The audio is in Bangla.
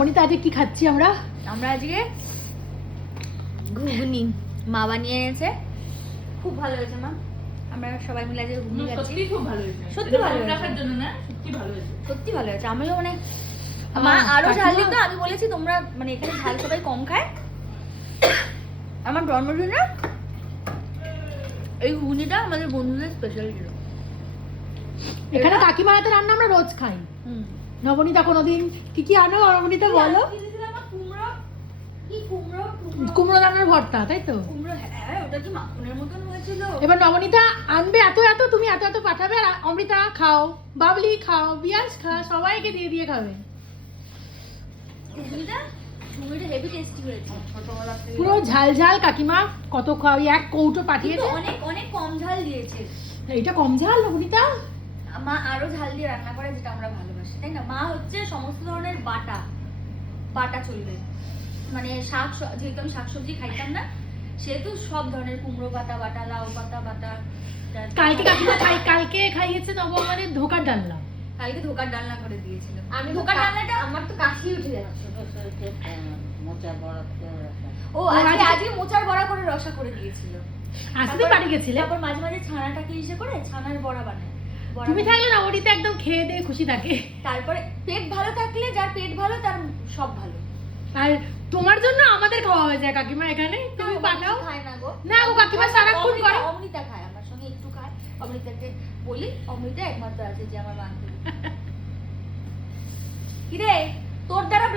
অনিতা আজকে কি খাচ্ছি আমরা? আমরা আজকে ঘুগনি মা বানিয়ে এনেছে, খুব ভালো হয়েছে মা। আমরা সবাই মিলে আজকে ঘুগনি খাচ্ছি। সত্যি খুব ভালো হয়েছে। সত্যি ভালো হয়েছে। রাখার জন্য না, সত্যি ভালো হয়েছে। সত্যি ভালো হয়েছে। আমিও মানে মা আরো ঝাল দিত, আমি বলেছি তোমরা মানে এখানে ঝাল সবাই কম খায়। আমার জন্মদিনে এই ঘুগনিটা আমাদের বন্ধুদের স্পেশাল ছিল। এখানে কাকিমার হাতে রান্না আমরা রোজ খাই। নবনীতা কোনোদিন কি কি আনো? নবনীতা বলো। কুমড়ো দানার ভর্তা, তাই তো? হ্যাঁ, ওটা কি মাখনের মতন হয়েছিল। এবার নবনীতা আনবে এত এত, তুমি এত এত পাঠাবে, আর অমৃতা খাও, বাবলি খাও, বিয়াস খা, সবাইকে দিয়ে দিয়ে খাবে। ঘুগনিটা হেভি টেস্টি হয়েছে। ছোটবেলা থেকে পুরো ঝাল ঝাল। কাকিমা কত খাওয়াই, এক কৌটো পাঠিয়েছে। অনেক অনেক কম ঝাল দিয়েছে। এইটা কম ঝাল নবনীতা? মা আরো ঝাল দিয়ে রান্না করে, যেটা আমরা ভালোবাসি, তাই না? মা হচ্ছে সমস্ত ধরনের বাটা চলবে, মানে যেহেতু আমি শাকসবজি খাইতাম না, সেহেতু সব ধরনের কুমড়ো পাতা বাটা, লাউ পাতা বাটা। কালকে কাকিমা কালকে খাইয়েছে নব আমাদের ধোকার ডালনা। কালকে ধোকার ডালনা করে দিয়েছিল। আমি ধোকার ডালনাটা আমার তো কাশি উঠে যাচ্ছে। মোচা বড় ও আজকে মোচার বড়া করে রসা করে দিয়েছিল। আসতে বাড়ি গেছিলে? তারপর মাঝে মাঝে ছানাটাকে ইসে করে ছানার বড়া বানায়। তুমি থাকলে নবনীতা একদম খেয়ে দিয়ে খুশি থাকে। তারপরে পেট ভালো থাকলে, যার পেট ভালো তার সব ভালো। আর তোমার জন্য আমাদের খাওয়া হয়ে যায় কাকিমা এখানে, তুমি পাঠাও। খায় না গো। না গো কাকিমা সারাক্ষণ করে। অমৃতা খায়, আমার সঙ্গে একটু খায়। অমৃতাকে বলি, অমৃতা একমাত্র আছে যে আমার বান্ধবী। কিরে তোর দ্বারা